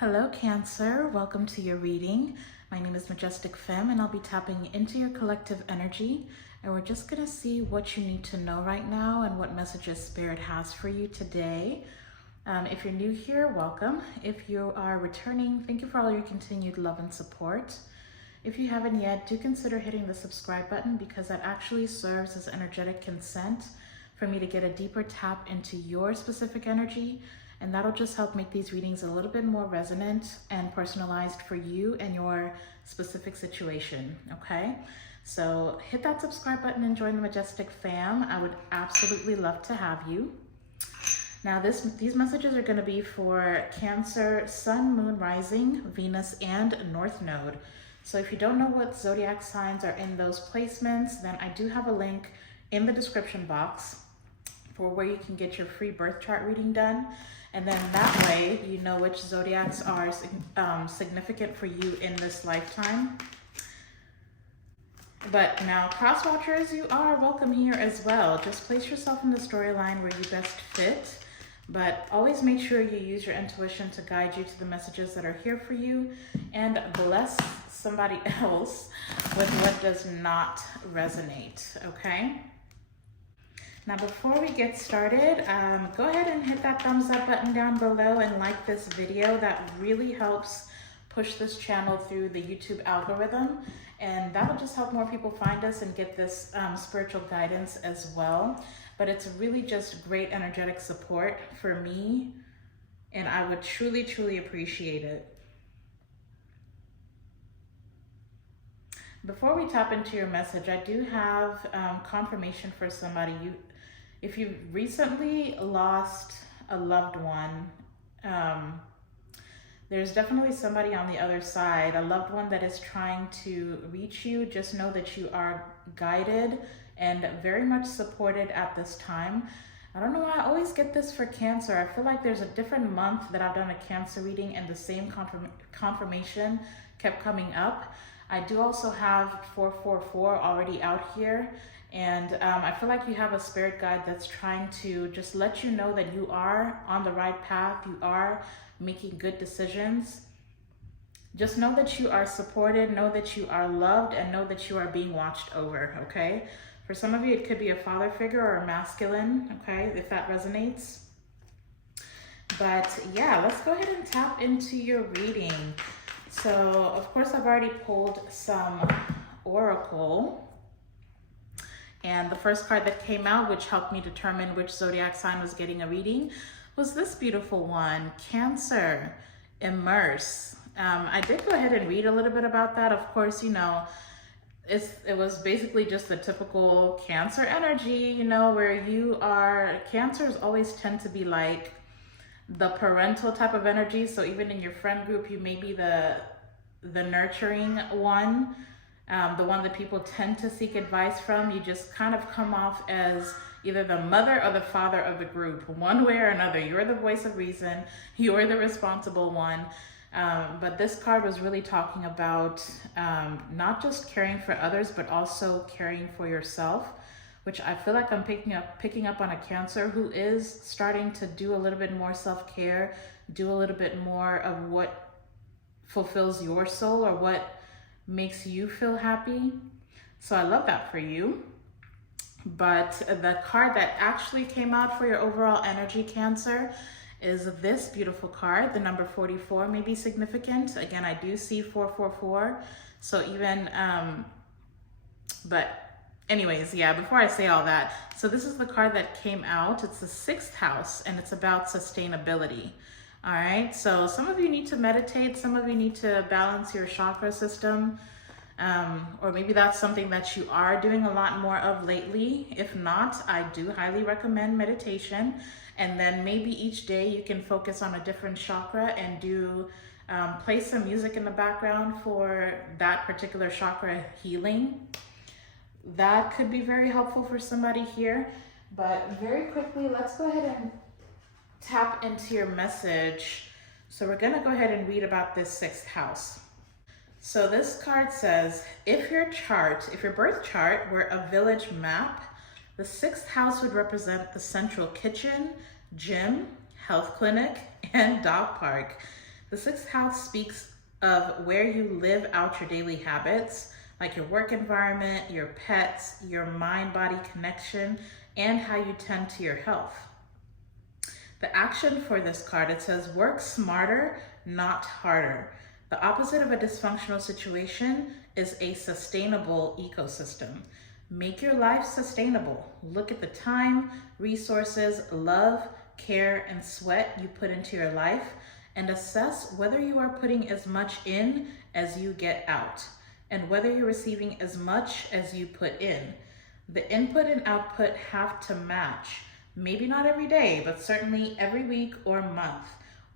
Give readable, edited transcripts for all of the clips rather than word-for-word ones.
Hello Cancer, welcome to your reading. My name is Majestic Femme and I'll be tapping into your collective energy, and we're just gonna see what you need to know right now and what messages Spirit has for you today. If you're new here, welcome. If you are returning, thank you for all your continued love and support. If you haven't yet, do consider hitting the subscribe button because that actually serves as energetic consent for me to get a deeper tap into your specific energy, and that'll just help make these readings a little bit more resonant and personalized for you and your specific situation, okay? So hit that subscribe button and join the Majestic Fam. I would absolutely love to have you. Now these messages are going to be for Cancer, Sun, Moon, Rising, Venus, and North Node. So if you don't know what zodiac signs are in those placements, then I do have a link in the description box for where you can get your free birth chart reading done. And then that way you know which zodiacs are significant for you in this lifetime. But now, cross watchers, you are welcome here as well. Just place yourself in the storyline where you best fit. But always make sure you use your intuition to guide you to the messages that are here for you, and bless somebody else with what does not resonate, okay? Now, before we get started, go ahead and hit that thumbs up button down below and like this video. That really helps push this channel through the YouTube algorithm, and that'll just help more people find us and get this spiritual guidance as well. But it's really just great energetic support for me, and I would truly, truly appreciate it. Before we tap into your message, I do have confirmation for somebody. If you recently lost a loved one, there's definitely somebody on the other side, a loved one that is trying to reach you. Just know that you are guided and very much supported at this time. I don't know why I always get this for Cancer. I feel like there's a different month that I've done a Cancer reading and the same confirmation kept coming up. I do also have 444 already out here, and I feel like you have a spirit guide that's trying to just let you know that you are on the right path, you are making good decisions. Just know that you are supported, know that you are loved, and know that you are being watched over, okay? For some of you, it could be a father figure or a masculine, okay, if that resonates. But yeah, let's go ahead and tap into your reading. So, of course, I've already pulled some oracle. And the first card that came out, which helped me determine which zodiac sign was getting a reading, was this beautiful one, Cancer, Immerse. I did go ahead and read a little bit about that. Of course, you know, it was basically just the typical Cancer energy, you know, where you are, Cancers always tend to be like the parental type of energy. So even in your friend group, you may be the nurturing one, the one that people tend to seek advice from. You just kind of come off as either the mother or the father of the group, one way or another. You're the voice of reason, you're the responsible one. But this card was really talking about not just caring for others, but also caring for yourself, which I feel like I'm picking up on a Cancer who is starting to do a little bit more self-care, do a little bit more of what fulfills your soul or what makes you feel happy. So I love that for you. But the card that actually came out for your overall energy, Cancer, is this beautiful card. The number 44 may be significant. Again, I do see 444. So even, but anyways, yeah, before I say all that, so this is the card that came out. It's the 6th house, and it's about sustainability. All right, so some of you need to meditate. Some of you need to balance your chakra system. Or maybe that's something that you are doing a lot more of lately. If not, I do highly recommend meditation. And then maybe each day you can focus on a different chakra and do play some music in the background for that particular chakra healing. That could be very helpful for somebody here. But very quickly, let's go ahead and tap into your message. So we're gonna go ahead and read about this 6th house. So this card says, if your birth chart were a village map, the 6th house would represent the central kitchen, gym, health clinic, and dog park. The sixth house speaks of where you live out your daily habits, like your work environment, your pets, your mind-body connection, and how you tend to your health. The action for this card, it says work smarter, not harder. The opposite of a dysfunctional situation is a sustainable ecosystem. Make your life sustainable. Look at the time, resources, love, care, and sweat you put into your life and assess whether you are putting as much in as you get out and whether you're receiving as much as you put in. The input and output have to match. Maybe not every day, but certainly every week or month,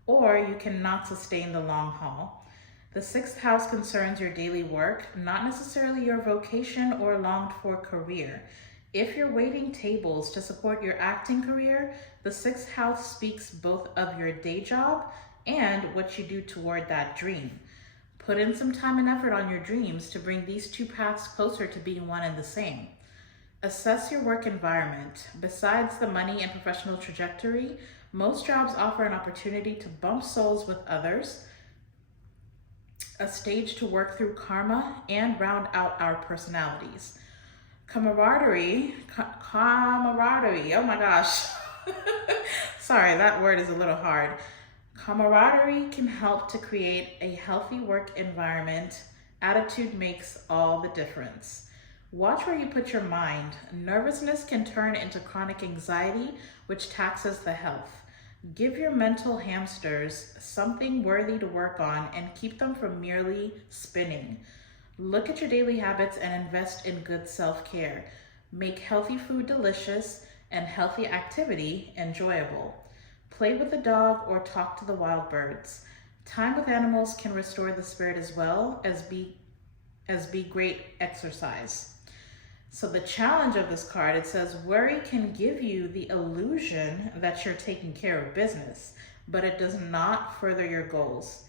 or you cannot sustain the long haul. The sixth house concerns your daily work, not necessarily your vocation or longed for career. If you're waiting tables to support your acting career, the sixth house speaks both of your day job and what you do toward that dream. Put in some time and effort on your dreams to bring these two paths closer to being one and the same. Assess your work environment. Besides the money and professional trajectory, most jobs offer an opportunity to bump souls with others, a stage to work through karma, and round out our personalities. Camaraderie, oh my gosh. Sorry, that word is a little hard. Camaraderie can help to create a healthy work environment. Attitude makes all the difference. Watch where you put your mind. Nervousness can turn into chronic anxiety, which taxes the health. Give your mental hamsters something worthy to work on and keep them from merely spinning. Look at your daily habits and invest in good self-care. Make healthy food delicious and healthy activity enjoyable. Play with the dog or talk to the wild birds. Time with animals can restore the spirit as well as be great exercise. So the challenge of this card, it says worry can give you the illusion that you're taking care of business, but it does not further your goals.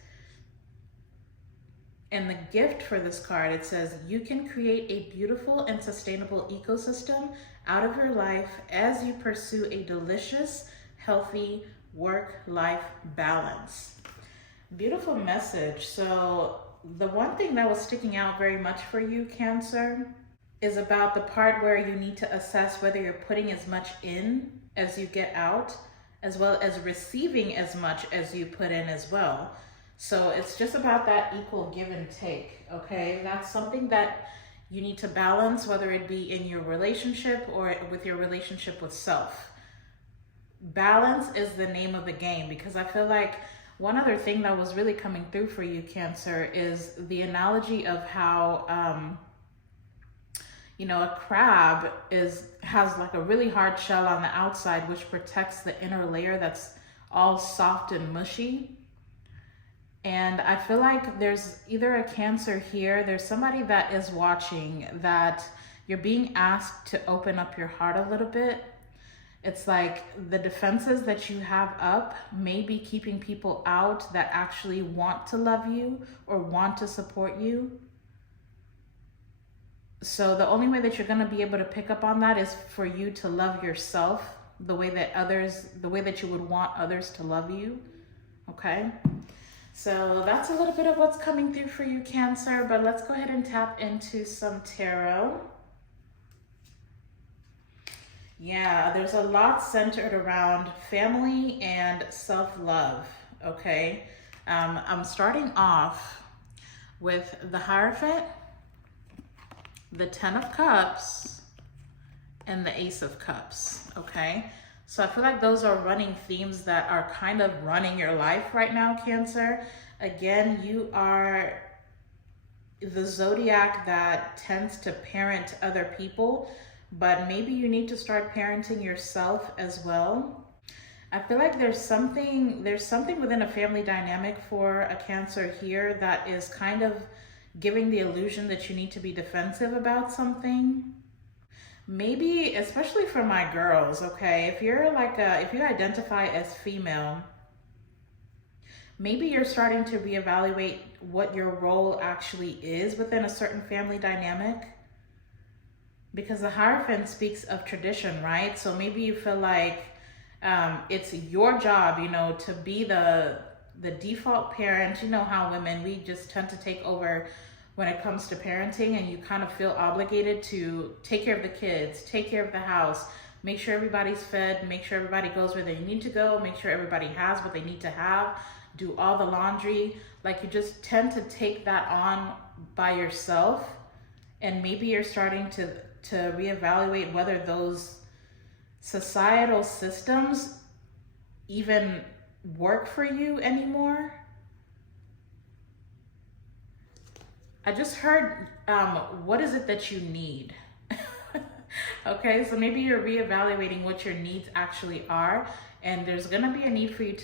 And the gift for this card, it says you can create a beautiful and sustainable ecosystem out of your life as you pursue a delicious, healthy work-life balance. Beautiful message. So the one thing that was sticking out very much for you, Cancer, is about the part where you need to assess whether you're putting as much in as you get out, as well as receiving as much as you put in as well. So it's just about that equal give and take, okay? That's something that you need to balance, whether it be in your relationship or with your relationship with self. Balance is the name of the game, because I feel like one other thing that was really coming through for you, Cancer, is the analogy of how, a crab has like a really hard shell on the outside, which protects the inner layer that's all soft and mushy. And I feel like there's either a Cancer here, there's somebody that is watching that you're being asked to open up your heart a little bit. It's like the defenses that you have up may be keeping people out that actually want to love you or want to support you. So the only way that you're going to be able to pick up on that is for you to love yourself the way that you would want others to love you. Okay? So that's a little bit of what's coming through for you, Cancer, but let's go ahead and tap into some tarot. Yeah, there's a lot centered around family and self-love, okay? I'm starting off with the Hierophant, the Ten of Cups, and the Ace of Cups, okay? So I feel like those are running themes that are kind of running your life right now, Cancer. Again, you are the zodiac that tends to parent other people, but maybe you need to start parenting yourself as well. I feel like there's something within a family dynamic for a Cancer here that is kind of giving the illusion that you need to be defensive about something. Maybe, especially for my girls, okay, if you identify as female, maybe you're starting to reevaluate what your role actually is within a certain family dynamic. Because the Hierophant speaks of tradition, right? So maybe you feel like it's your job, to be the the default parent. You know how women, we just tend to take over when it comes to parenting, and you kind of feel obligated to take care of the kids, take care of the house, make sure everybody's fed, make sure everybody goes where they need to go, make sure everybody has what they need to have, do all the laundry. Like, you just tend to take that on by yourself, and maybe you're starting to reevaluate whether those societal systems even work for you anymore. I just heard, what is it that you need? Okay, so maybe you're reevaluating what your needs actually are, and there's gonna be a need for you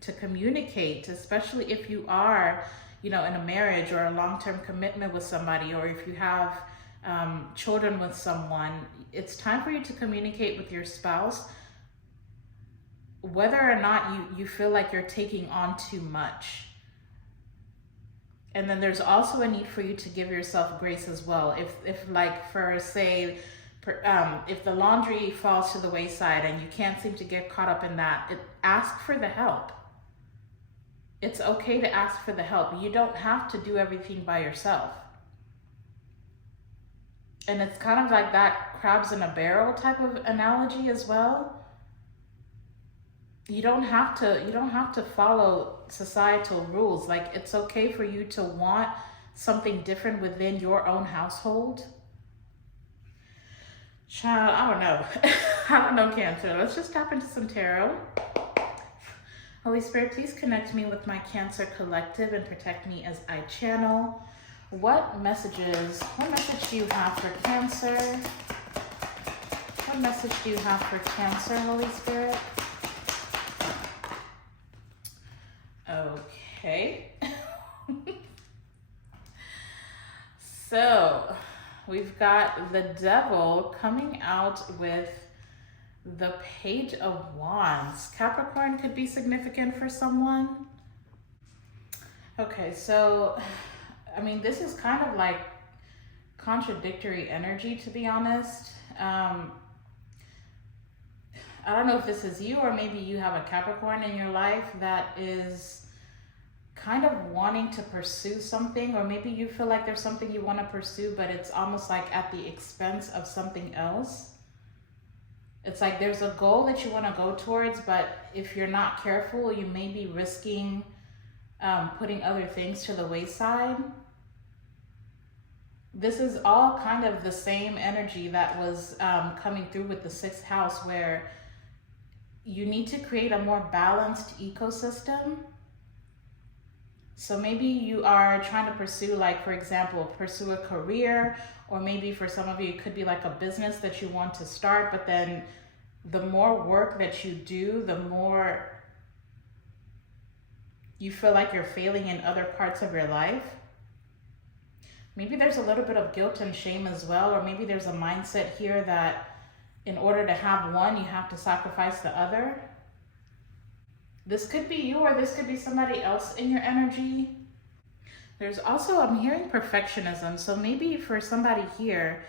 to communicate, especially if you are, you know, in a marriage or a long-term commitment with somebody, or if you have children with someone. It's time for you to communicate with your spouse whether or not you feel like you're taking on too much. And then there's also a need for you to give yourself grace as well. If like, for say, if the laundry falls to the wayside and you can't seem to get caught up in that, ask for the help. It's okay to ask for the help. You don't have to do everything by yourself. And it's kind of like that crabs in a barrel type of analogy as well. You don't have to follow societal rules. Like, it's okay for you to want something different within your own household. Child, I don't know. I don't know, Cancer. Let's just tap into some tarot. Holy Spirit, please connect me with my Cancer collective and protect me as I channel. What message do you have for Cancer? What message do you have for Cancer, Holy Spirit? Okay. So we've got the Devil coming out with the Page of Wands. Capricorn could be significant for someone. Okay, so I mean, this is kind of like contradictory energy, to be honest. I don't know if this is you, or maybe you have a Capricorn in your life that is kind of wanting to pursue something, or maybe you feel like there's something you want to pursue, but it's almost like at the expense of something else. It's like there's a goal that you want to go towards, but if you're not careful, you may be risking putting other things to the wayside. This is all kind of the same energy that was coming through with the 6th house, where you need to create a more balanced ecosystem. So maybe you are trying to pursue, like, for example, pursue a career, or maybe for some of you, it could be like a business that you want to start, but then the more work that you do, the more you feel like you're failing in other parts of your life. Maybe there's a little bit of guilt and shame as well, or maybe there's a mindset here that in order to have one, you have to sacrifice the other. This could be you, or this could be somebody else in your energy. There's also, I'm hearing perfectionism. So maybe for somebody here,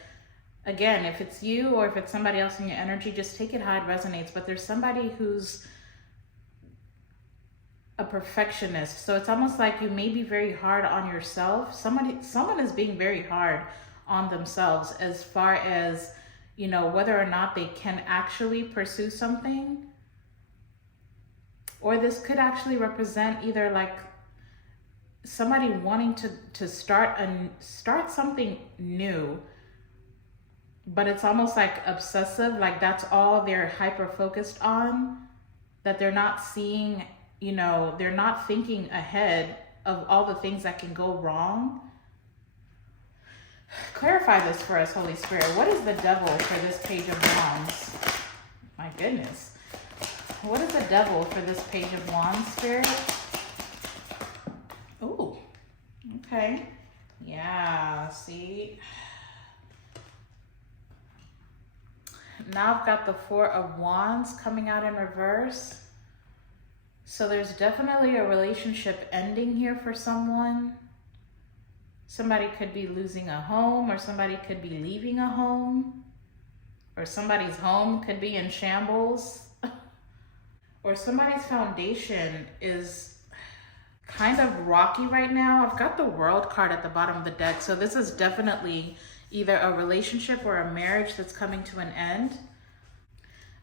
again, if it's you or if it's somebody else in your energy, just take it how it resonates. But there's somebody who's a perfectionist. So it's almost like you may be very hard on yourself. Someone is being very hard on themselves as far as, you know, whether or not they can actually pursue something. Or this could actually represent either like somebody wanting to start something new, but it's almost like obsessive, like that's all they're hyper focused on, that they're not seeing, you know, they're not thinking ahead of all the things that can go wrong. Clarify this for us, Holy Spirit. What is the Devil for this Page of Wands? My goodness. What is the Devil for this Page of Wands, Spirit? Ooh, okay. Yeah, see? Now I've got the 4 of Wands coming out in reverse. So there's definitely a relationship ending here for someone. Somebody could be losing a home, or somebody could be leaving a home, or somebody's home could be in shambles. Or somebody's foundation is, kind of rocky right now. I've got the World card at the bottom of the deck. So this is definitely either a relationship or a marriage that's coming to an end.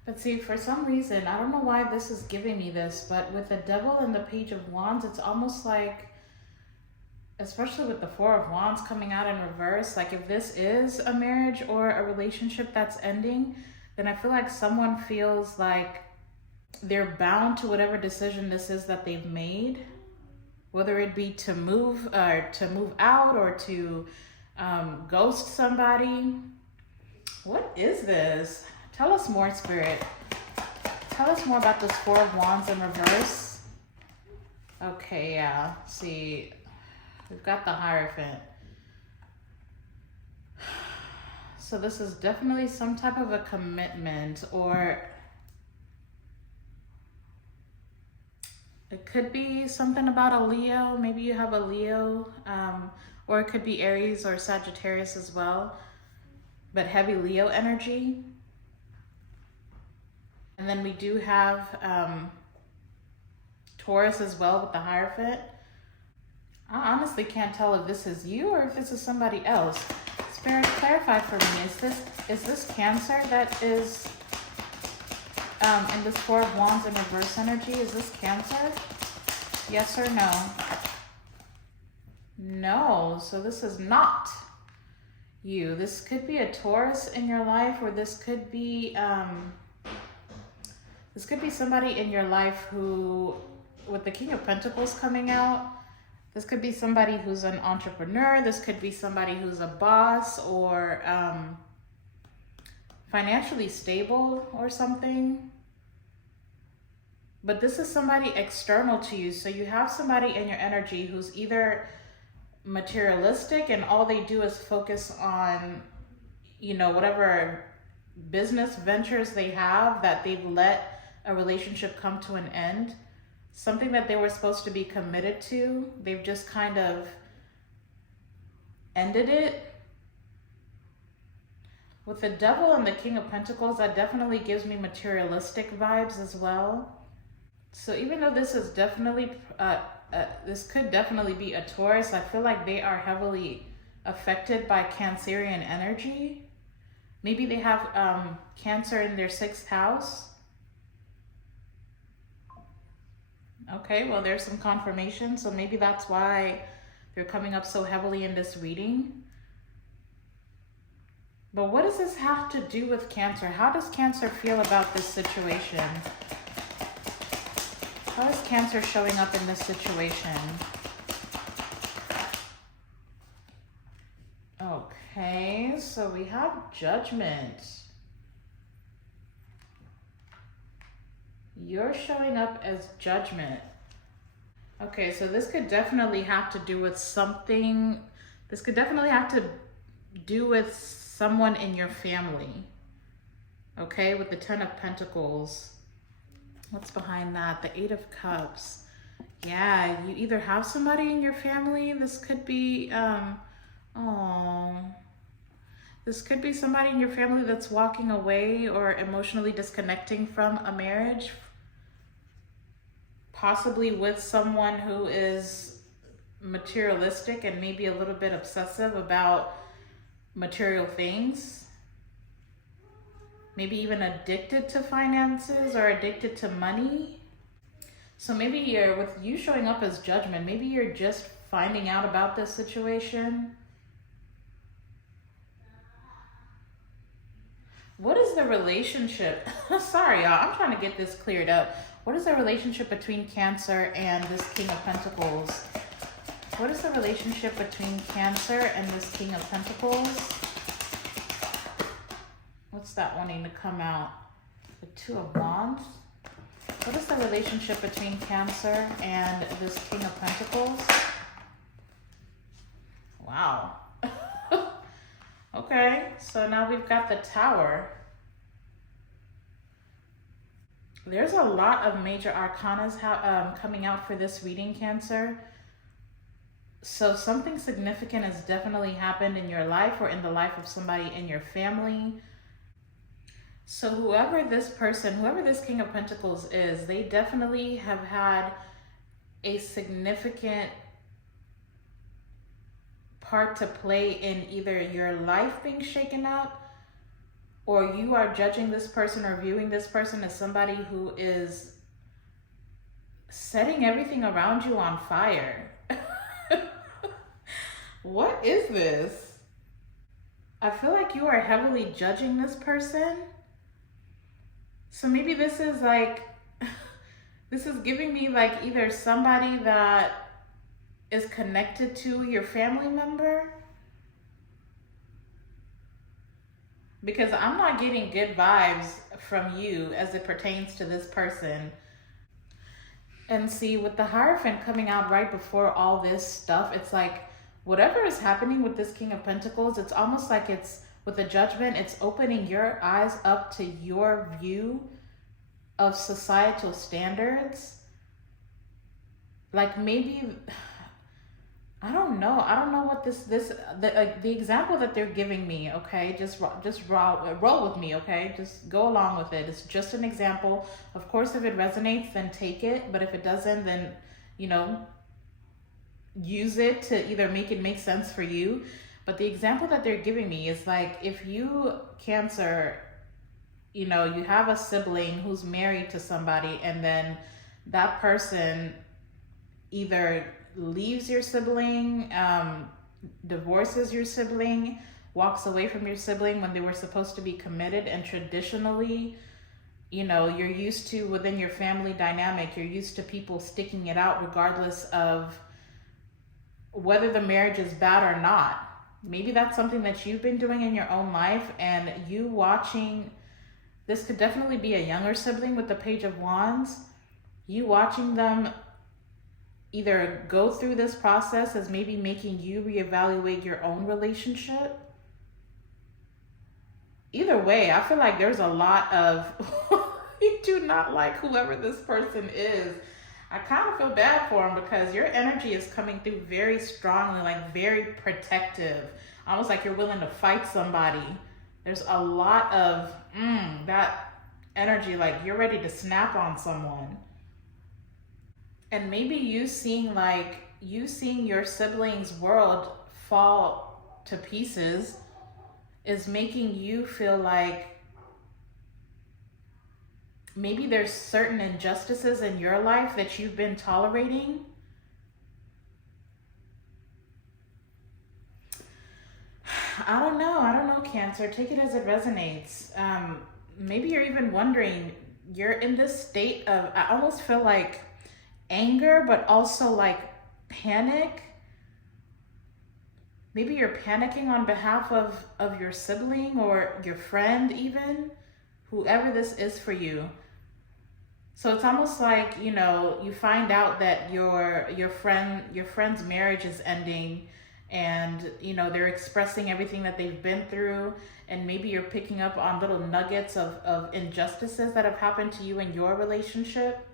But see, for some reason, I don't know why this is giving me this, but with the Devil and the Page of Wands, it's almost like, especially with the Four of Wands coming out in reverse, like if this is a marriage or a relationship that's ending, then I feel like someone feels like they're bound to whatever decision this is that they've made, whether it be to move out or to ghost somebody. What is this? Tell us more, Spirit. Tell us more about this Four of Wands in reverse. Okay, yeah. See, we've got the Hierophant. So this is definitely some type of a commitment, or it could be something about a Leo. Maybe you have a Leo, or it could be Aries or Sagittarius as well, but heavy Leo energy. And then we do have Taurus as well with the Hierophant. I honestly can't tell if this is you or if this is somebody else. Spirit, clarify for me. Is this Cancer that is in this Four of Wands in reverse energy? Is this Cancer? Yes or no? No. So this is not you. This could be a Taurus in your life, or this could be somebody in your life who, with the King of Pentacles coming out, this could be somebody who's an entrepreneur. This could be somebody who's a boss or financially stable or something. But this is somebody external to you. So you have somebody in your energy who's either materialistic and all they do is focus on, you know, whatever business ventures they have, that they've let a relationship come to an end. Something that they were supposed to be committed to, they've just kind of ended it. With the Devil and the King of Pentacles, that definitely gives me materialistic vibes as well. So even though this is definitely, this could definitely be a Taurus, I feel like they are heavily affected by Cancerian energy. Maybe they have Cancer in their 6th house. Okay, well, there's some confirmation. So maybe that's why they're coming up so heavily in this reading. But what does this have to do with Cancer? How does Cancer feel about this situation? How is Cancer showing up in this situation? Okay, so we have Judgment. You're showing up as Judgment. Okay, so this could definitely have to do with something. This could definitely have to do with someone in your family. Okay, with the 10 of Pentacles. What's behind that? The 8 of Cups. Yeah, you either have somebody in your family. This could be, this could be somebody in your family that's walking away or emotionally disconnecting from a marriage. Possibly with someone who is materialistic and maybe a little bit obsessive about material things. Maybe even addicted to finances or addicted to money. So maybe you're, with you showing up as Judgment, maybe you're just finding out about this situation. What is the relationship? Sorry, y'all, I'm trying to get this cleared up. What is the relationship between Cancer and this King of Pentacles? What is the relationship between Cancer and this King of Pentacles? What's that wanting to come out? The 2 of Wands. What is the relationship between Cancer and this King of Pentacles? Wow. Okay, so now we've got the Tower. There's a lot of major arcanas coming out for this reading, Cancer. So something significant has definitely happened in your life or in the life of somebody in your family. So whoever this person, whoever this King of Pentacles is, they definitely have had a significant part to play in either your life being shaken up, or you are judging this person or viewing this person as somebody who is setting everything around you on fire. What is this? I feel like you are heavily judging this person. So maybe this is like, this is giving me like either somebody that is connected to your family member, because I'm not getting good vibes from you as it pertains to this person. And see, with the Hierophant coming out right before all this stuff, it's like whatever is happening with this King of Pentacles, it's almost like it's with the Judgment, it's opening your eyes up to your view of societal standards. Like maybe, I don't know what the example that they're giving me, okay? Just roll with me, okay? Just go along with it. It's just an example. Of course, if it resonates, then take it. But if it doesn't, then, you know, use it to either make it make sense for you. But the example that they're giving me is like, if you, Cancer, you know, you have a sibling who's married to somebody, and then that person either leaves your sibling, divorces your sibling, walks away from your sibling when they were supposed to be committed. And traditionally, you know, you're used to, within your family dynamic, you're used to people sticking it out regardless of whether the marriage is bad or not. Maybe that's something that you've been doing in your own life, and you watching, this could definitely be a younger sibling with the Page of Wands, you watching them either go through this process as maybe making you reevaluate your own relationship. Either way, I feel like there's a lot of, you do not like whoever this person is. I kind of feel bad for him because your energy is coming through very strongly, like very protective. Almost like you're willing to fight somebody. There's a lot of that energy, like you're ready to snap on someone. And maybe you seeing your siblings' world fall to pieces is making you feel like maybe there's certain injustices in your life that you've been tolerating. I don't know, Cancer. Take it as it resonates. Maybe you're even wondering, you're in this state of, I almost feel like anger, but also like panic. Maybe you're panicking on behalf of your sibling or your friend, even whoever this is for you. So it's almost like, you know, you find out that your friend's marriage is ending, and you know they're expressing everything that they've been through, and maybe you're picking up on little nuggets of injustices that have happened to you in your relationship.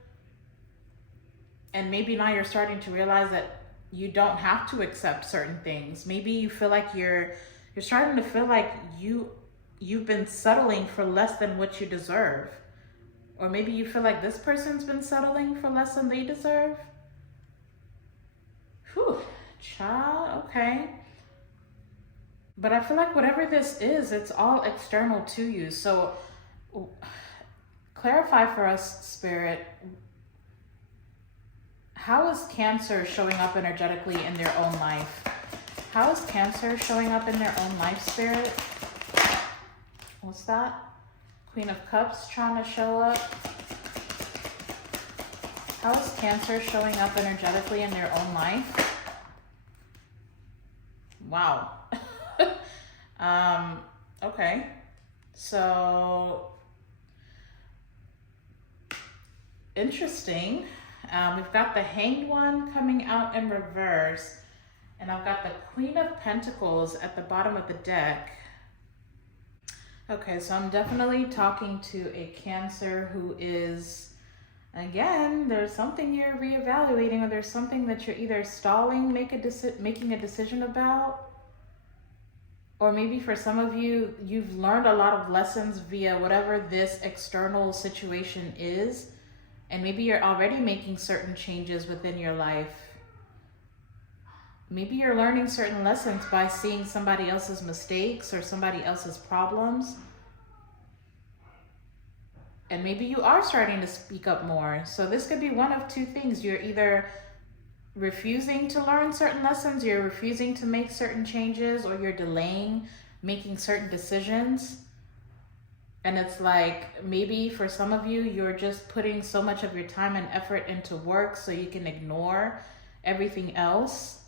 And maybe now you're starting to realize that you don't have to accept certain things. Maybe you feel like you're starting to feel like you've been settling for less than what you deserve. Or maybe you feel like this person's been settling for less than they deserve. Whew, child, okay. But I feel like whatever this is, it's all external to you. So clarify for us, Spirit, how is Cancer showing up energetically in their own life? How is Cancer showing up in their own life, Spirit? What's that? Queen of Cups trying to show up. How is Cancer showing up energetically in their own life? Wow. Okay. So, interesting. We've got the Hanged One coming out in reverse, and I've got the Queen of Pentacles at the bottom of the deck. Okay, so I'm definitely talking to a Cancer who is, again, there's something you're reevaluating, or there's something that you're either stalling, making a decision about, or maybe for some of you, you've learned a lot of lessons via whatever this external situation is. And maybe you're already making certain changes within your life. Maybe you're learning certain lessons by seeing somebody else's mistakes or somebody else's problems. And maybe you are starting to speak up more. So this could be one of two things. You're either refusing to learn certain lessons, you're refusing to make certain changes, or you're delaying making certain decisions. And it's like, maybe for some of you, you're just putting so much of your time and effort into work so you can ignore everything else.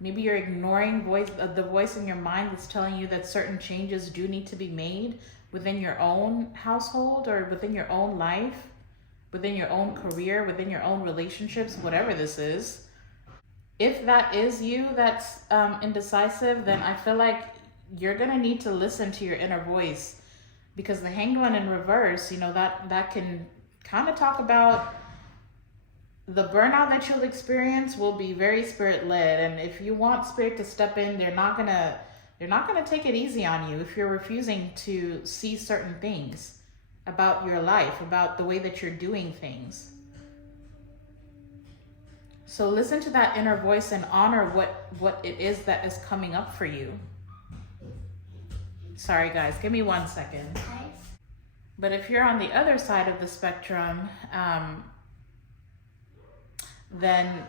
Maybe you're ignoring the voice in your mind that's telling you that certain changes do need to be made within your own household or within your own life, within your own career, within your own relationships, whatever this is. If that is you that's indecisive, then I feel like you're going to need to listen to your inner voice, because the Hanged One in reverse, that can kind of talk about the burnout that you'll experience will be very spirit led. And if you want spirit to step in, they're not going to take it easy on you if you're refusing to see certain things about your life, about the way that you're doing things. So listen to that inner voice and honor what it is that is coming up for you. Sorry guys, give me 1 second. Okay. But if you're on the other side of the spectrum, then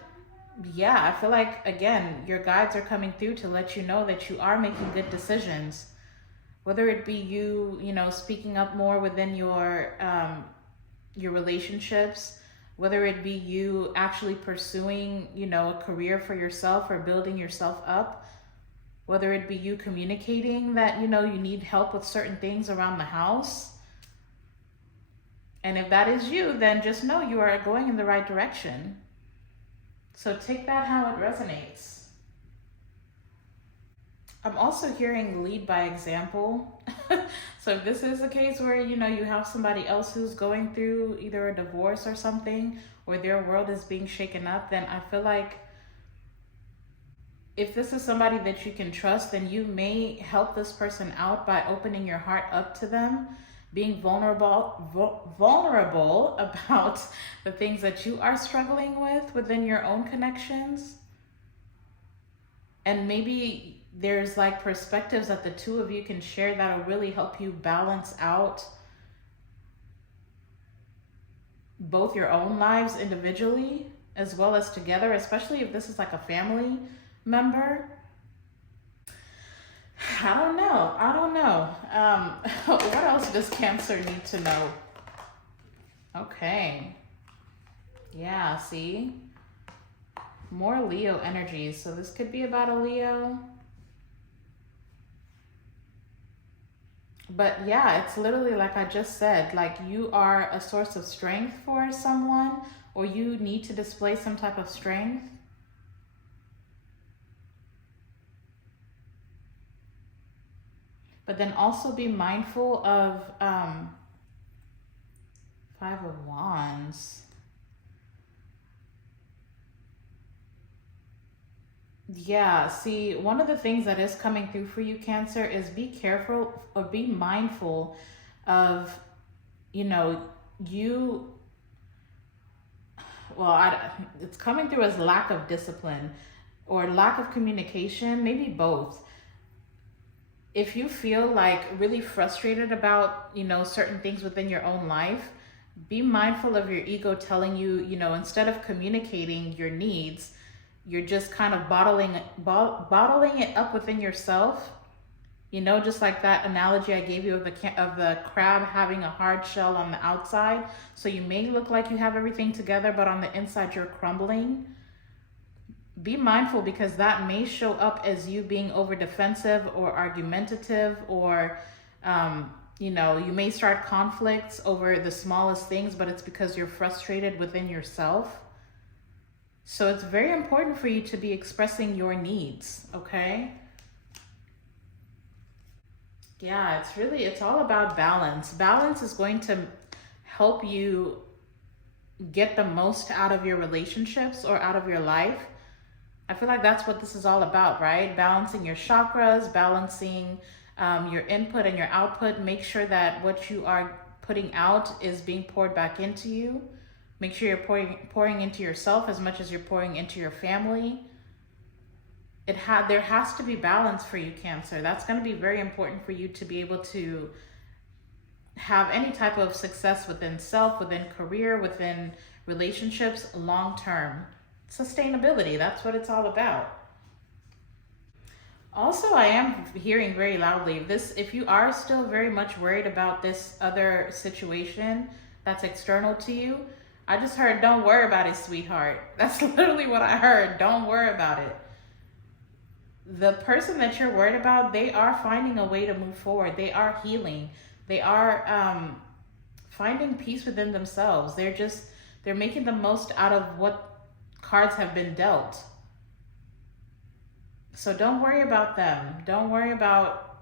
yeah, I feel like, again, your guides are coming through to let you know that you are making good decisions. Whether it be you speaking up more within your relationships, whether it be you actually pursuing, a career for yourself or building yourself up, whether it be you communicating that, you need help with certain things around the house. And if that is you, then just know you are going in the right direction. So take that how it resonates. I'm also hearing lead by example. So if this is the case where, you have somebody else who's going through either a divorce or something, or their world is being shaken up, then I feel like if this is somebody that you can trust, then you may help this person out by opening your heart up to them, being vulnerable about the things that you are struggling with within your own connections. And maybe there's like perspectives that the two of you can share that'll really help you balance out both your own lives individually as well as together, especially if this is like a family member. I don't know. What else does Cancer need to know? Okay. Yeah, see? More Leo energies. So this could be about a Leo. But yeah, it's literally like I just said, like you are a source of strength for someone, or you need to display some type of strength. But then also be mindful of 5 of Wands. Yeah, see, one of the things that is coming through for you, Cancer, is be careful or be mindful of, it's coming through as lack of discipline or lack of communication, maybe both. If you feel like really frustrated about, certain things within your own life, be mindful of your ego telling you, instead of communicating your needs, you're just kind of bottling it up within yourself. Just like that analogy I gave you of the crab having a hard shell on the outside. So you may look like you have everything together, but on the inside you're crumbling. Be mindful, because that may show up as you being over defensive or argumentative, or you may start conflicts over the smallest things, but it's because you're frustrated within yourself. So it's very important for you to be expressing your needs, okay? Yeah, it's all about balance. Balance is going to help you get the most out of your relationships or out of your life. I feel like that's what this is all about, right? Balancing your chakras, balancing your input and your output. Make sure that what you are putting out is being poured back into you. Make sure you're pouring into yourself as much as you're pouring into your family. There has to be balance for you, Cancer. That's going to be very important for you to be able to have any type of success within self, within career, within relationships, long-term. Sustainability, that's what it's all about. Also, I am hearing very loudly, if you are still very much worried about this other situation that's external to you, I just heard, don't worry about it, sweetheart. That's literally what I heard. Don't worry about it. The person that you're worried about, they are finding a way to move forward. They are healing. They are finding peace within themselves. They're making the most out of what cards have been dealt. So don't worry about them. Don't worry about,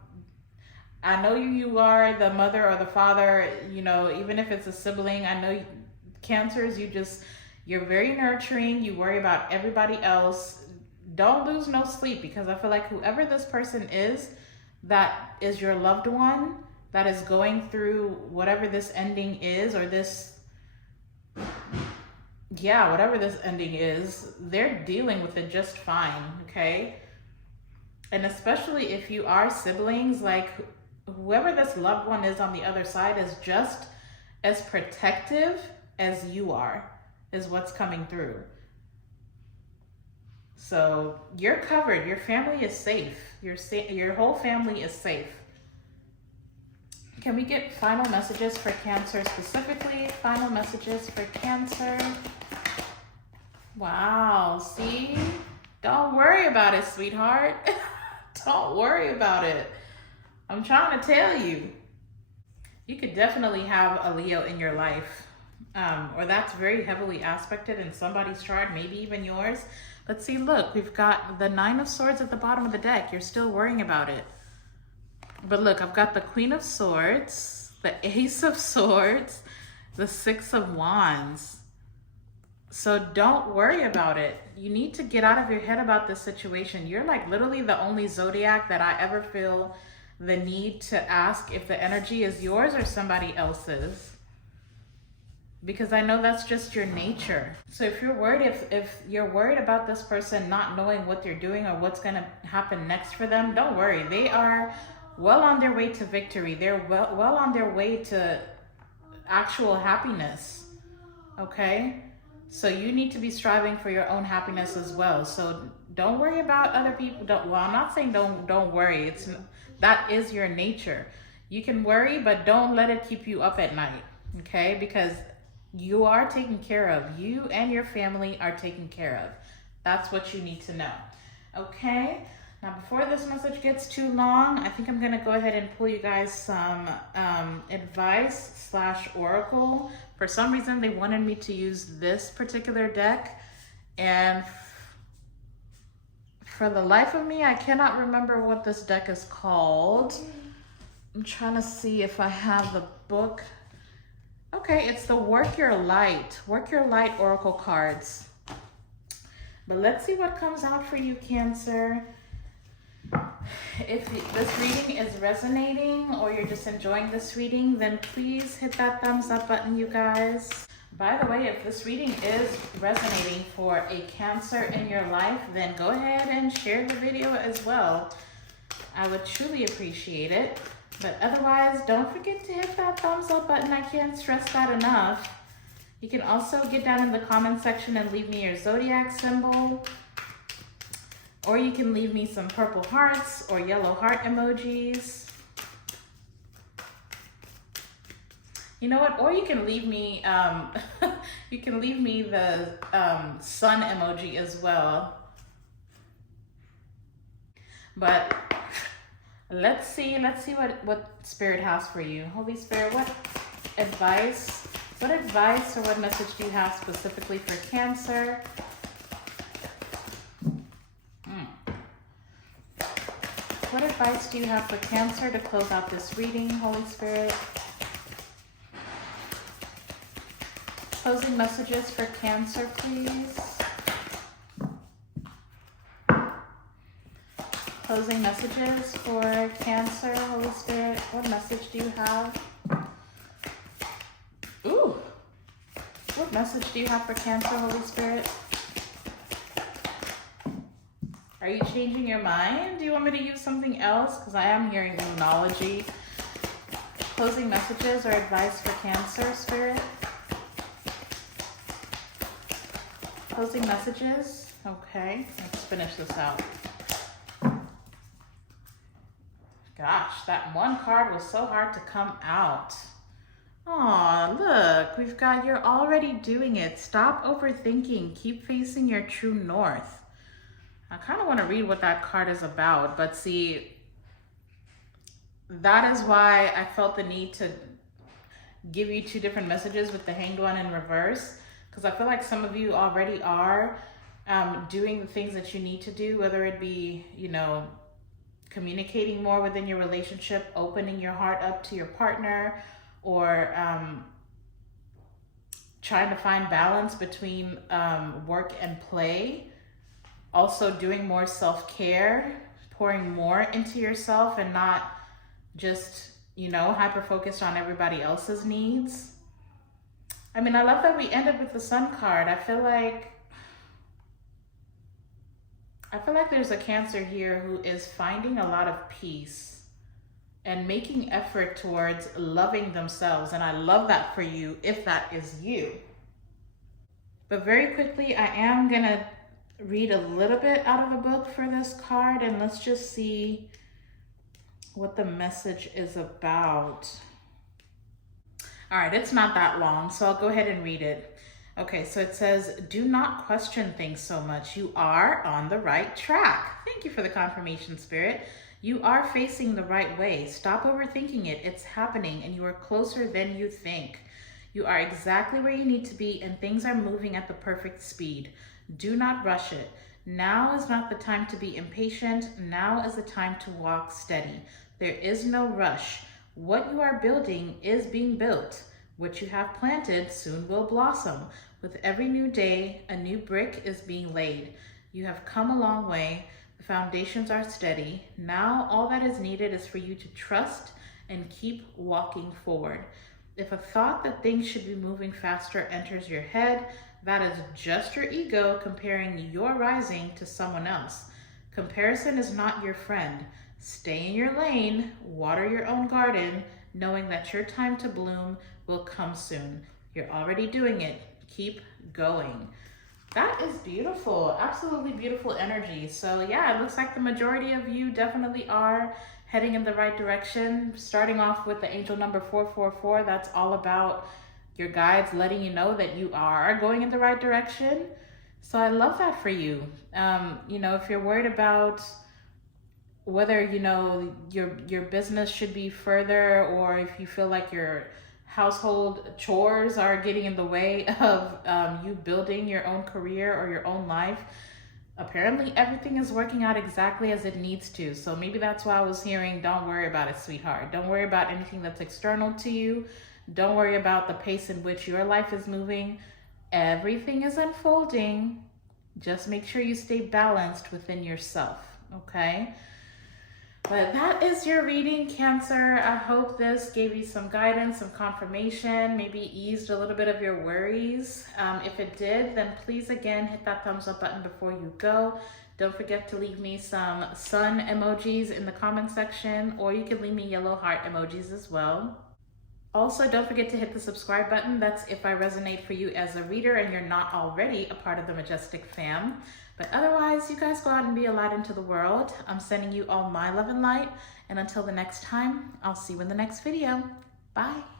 I know you are the mother or the father, you know, even if it's a sibling. I know Cancers, you're very nurturing. You worry about everybody else. Don't lose no sleep, because I feel like whoever this person is, that is your loved one, that is going through whatever this ending is, or whatever this ending is, they're dealing with it just fine, okay? And especially if you are siblings, like whoever this loved one is on the other side is just as protective as you are, is what's coming through. So you're covered. Your family is safe. Your whole family is safe. Can we get final messages for Cancer specifically? Final messages for Cancer. Wow, see? Don't worry about it, sweetheart. Don't worry about it. I'm trying to tell you. You could definitely have a Leo in your life. Or that's very heavily aspected in somebody's chart, maybe even yours. But see, look, we've got the 9 of Swords at the bottom of the deck. You're still worrying about it. But look, I've got the Queen of Swords, the Ace of Swords, the 6 of Wands. So don't worry about it. You need to get out of your head about this situation. You're like literally the only zodiac that I ever feel the need to ask if the energy is yours or somebody else's. Because I know that's just your nature. So if you're worried, if you're worried about this person not knowing what they're doing or what's gonna happen next for them, don't worry. They are well on their way to victory. They're well on their way to actual happiness, okay? So you need to be striving for your own happiness as well. So don't worry about other people. Well, I'm not saying don't worry. That is your nature. You can worry, but don't let it keep you up at night, okay? Because you are taken care of. You and your family are taken care of. That's what you need to know. Okay? Now, before this message gets too long, I think I'm going to go ahead and pull you guys some advice / oracle. For some reason, they wanted me to use this particular deck. And for the life of me, I cannot remember what this deck is called. I'm trying to see if I have the book. Okay, it's the Work Your Light Oracle cards. But let's see what comes out for you, Cancer. If this reading is resonating or you're just enjoying this reading, then please hit that thumbs up button, you guys. By the way, if this reading is resonating for a Cancer in your life, then go ahead and share the video as well. I would truly appreciate it. But otherwise, don't forget to hit that thumbs up button. I can't stress that enough. You can also get down in the comment section and leave me your zodiac symbol. Or you can leave me some purple hearts or yellow heart emojis. You know what? Or you can leave me you can leave me the sun emoji as well. But let's see what Spirit has for you. Holy Spirit, what advice or what message do you have specifically for Cancer? What advice do you have for Cancer to close out this reading, Holy Spirit? Closing messages for Cancer, please. Closing messages for Cancer, Holy Spirit. What message do you have? message do you have for Cancer, Holy Spirit? Are you changing your mind? Do you want me to use something else? Because I am hearing Moonology. Closing messages or advice for Cancer, Spirit? Closing messages? Okay, let's finish this out. Gosh, that one card was so hard to come out. Aw, look, we've got you're already doing it. Stop overthinking. Keep facing your true north. I kind of want to read what that card is about, but see, that is why I felt the need to give you two different messages with the Hanged One in reverse, because I feel like some of you already are doing the things that you need to do, whether it be, you know, communicating more within your relationship, opening your heart up to your partner, or trying to find balance between work and play. Also doing more self-care, pouring more into yourself and not just, you know, hyper-focused on everybody else's needs. I mean, I love that we ended with the Sun card. I feel like there's a Cancer here who is finding a lot of peace and making effort towards loving themselves. And I love that for you if that is you. But very quickly, I am gonna read a little bit out of the book for this card, and let's just see what the message is about. All right, it's not that long, so I'll go ahead and read it. Okay, so it says, do not question things so much. You are on the right track. Thank you for the confirmation, Spirit. You are facing the right way. Stop overthinking it. It's happening, and you are closer than you think. You are exactly where you need to be, and things are moving at the perfect speed. Do not rush it. Now is not the time to be impatient. Now is the time to walk steady. There is no rush. What you are building is being built. What you have planted soon will blossom. With every new day, a new brick is being laid. You have come a long way. The foundations are steady. Now all that is needed is for you to trust and keep walking forward. If a thought that things should be moving faster enters your head, that is just your ego comparing your rising to someone else. Comparison is not your friend. Stay in your lane, water your own garden, knowing that your time to bloom will come soon. You're already doing it. Keep going. That is beautiful. Absolutely beautiful energy. So yeah, it looks like the majority of you definitely are heading in the right direction. Starting off with the angel number 444, that's all about your guides letting you know that you are going in the right direction. So I love that for you. You know, if you're worried about whether, you know, your business should be further, or if you feel like your household chores are getting in the way of you building your own career or your own life, apparently everything is working out exactly as it needs to. So maybe that's why I was hearing, don't worry about it, sweetheart. Don't worry about anything that's external to you. Don't worry about the pace in which your life is moving. Everything is unfolding. Just make sure you stay balanced within yourself, okay? But that is your reading, Cancer. I hope this gave you some guidance, some confirmation, maybe eased a little bit of your worries. If it did, then please again hit that thumbs up button before you go. Don't forget to leave me some sun emojis in the comment section, or you can leave me yellow heart emojis as well. Also, don't forget to hit the subscribe button. That's if I resonate for you as a reader and you're not already a part of the Majestic fam. But otherwise, you guys go out and be a light into the world. I'm sending you all my love and light. And until the next time, I'll see you in the next video. Bye.